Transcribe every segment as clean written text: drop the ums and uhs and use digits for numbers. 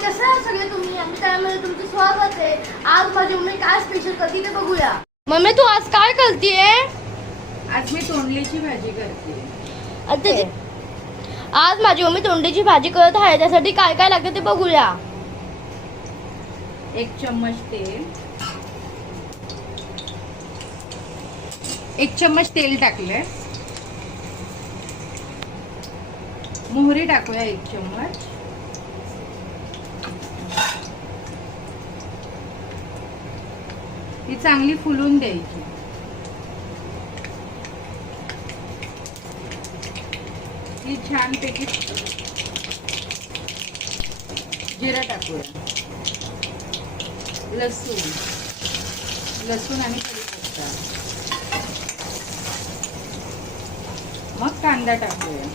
कसं आहे सगळे तुम्ही आणि त्यामध्ये तुमचं स्वागत आहे। आज माझी मम्मी काय स्पेशल करते ते बघूया। मम्मी तू आज काय करतेय? आज मी तोंडलीची भाजी करते। आज माझी मम्मी तोंडलीची भाजी करत आहे, त्यासाठी काय काय लागतं ते बघूया। 1 चम्मच तेल, 1 चम्मच तेल टाकले। मोहरी टाकूया 1 चम्मच, ती चांगली फुलून द्यायची। ती छान पैकी जिरा टाकूया, लसूण आणि कढीपत्ता, मग कांदा टाकूया।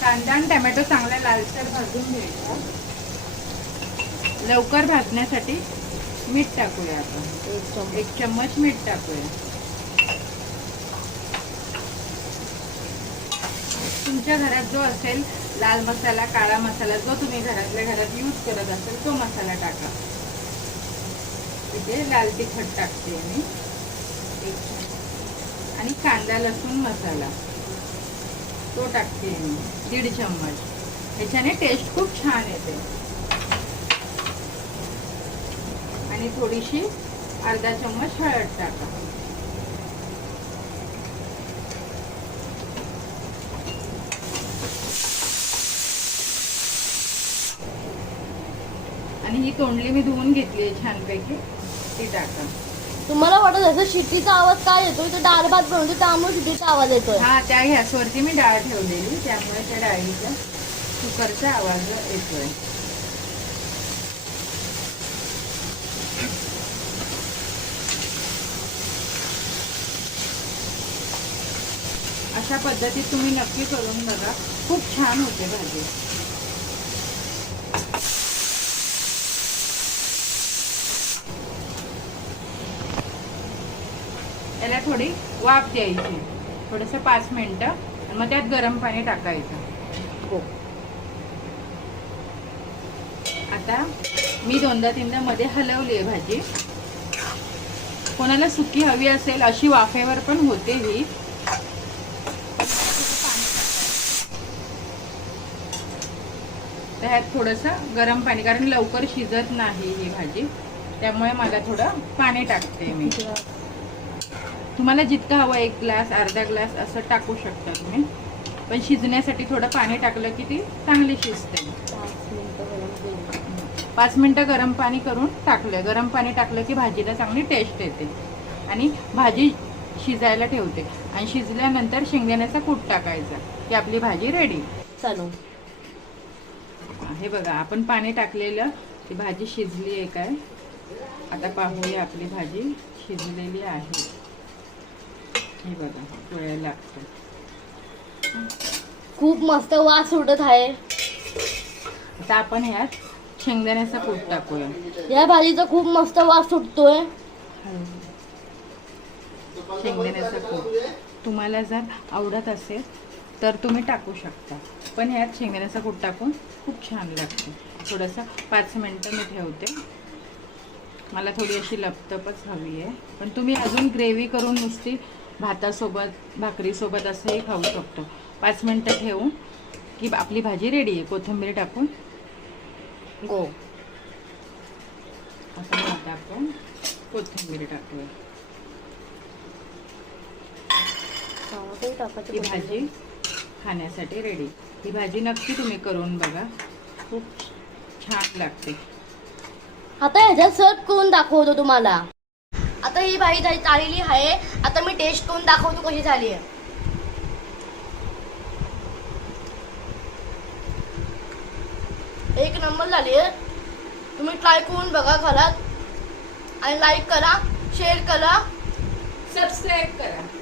कांदा आणि टोमॅटो चांगला लालसर भाजून घ्यायचा। लवकर भाजण्यासाठी मीठ टाकूया आपण, 1 चम्मच मीठ टाकूया। तुमच्या घरात जो असेल लाल मसाला, काळा मसाला, जो तुम्ही घरातल्या घरात यूज करत असेल तो मसाला टाका। इथे लाल तिखट टाकते मी 1 चम्मच, आणि कांदा लसूण मसाला तो टाकते मी 1.5 चम्मच। ह्याच्याने टेस्ट खूप छान येते। आणि थोडीशी अर्धा चम्मच हळद टाका। आणि ही तोंडली मी धुवून घेतली छानपैकी, ती टाका। तुम्हाला वाटत असं शिट्टीचा आवाज काय येतोय? तर डाळ भात बनवतो त्यामुळे शिट्टीचा आवाज येतोय। हा, त्या गॅसवरती मी डाळ ठेवलेली, त्यामुळे त्या डाळीचा कुकरचा आवाज येतोय। अशा पद्धतीत तुम्ही नक्की करून बघा, खूप छान होते भाजी। याला थोडी वाफ द्यायची, थोडंसं 5 मिनिटं, आणि मग त्यात गरम पाणी टाकायचं। हो, आता मी 2दा-3दा मध्ये हलवली आहे भाजी। कोणाला सुकी हवी असेल अशी वाफेवर पण होते ही। त्यात थोडंसं गरम पाणी, कारण लवकर शिजत नाही ही भाजी, त्यामुळे मला थोडं पाणी टाकते मी। तुम्हाला जितकं हवं 1 ग्लास, अर्धा ग्लास असं टाकू शकता तुम्ही, पण शिजण्यासाठी थोडं पाणी टाकलं की ती चांगली शिजते। 5 मिनिटं गरम पाणी करून टाकलं, गरम पाणी टाकलं की भाजीला चांगली टेस्ट येते आणि भाजी शिजायला ठेवते। आणि शिजल्यानंतर शेंगदाण्याचा कूट टाकायचा की आपली भाजी रेडी। चालू हे बघा, आपण पाणी टाकलेलं, ती भाजी शिजली आहे काय? आता पाहूया, आपली भाजी शिजलेली आहे। हे बघा, पोळ्या लागतं, खूप मस्त वास सुटत आहे। आता आपण ह्यात शेंगदाण्याचा कूट टाकूया। या भाजीचा खूप मस्त वास सुटतोय। शेंगदाण्याचा कूट तुम्हाला जर आवडत असेल तर तुम्ही टाकू शकता, पण ह्यात शेंगदाण्याचा कूट टाकून खूप छान लागते। थोडंसं 5 मिनिटं मी ठेवते, मला थोडी अशी लपतपच हवी आहे, पण तुम्ही अजून ग्रेव्ही करून नुसती भातासोबत, भाकरीसोबत असंही खाऊ शकतो। 5 मिनिटं ठेवून की आपली भाजी रेडी आहे। कोथिंबीर टाकून गो, आता आपण कोथिंबीर टाकूया। ही भाजी खाण्यासाठी रेडी। ही भाजी नक्की तुम्ही करून बघा, खूप छान लागते। आता ह्याच्यात सर्व करून दाखवतो तुम्हाला। आता ही भाजी झालेली आहे, आता मी टेस्ट करून दाखवतो कशी झाली आहे। एक नंबर झाली आहे, तुम्ही ट्राय करून बघा घरात, आणि लाईक करा, शेअर करा, सबस्क्राईब करा।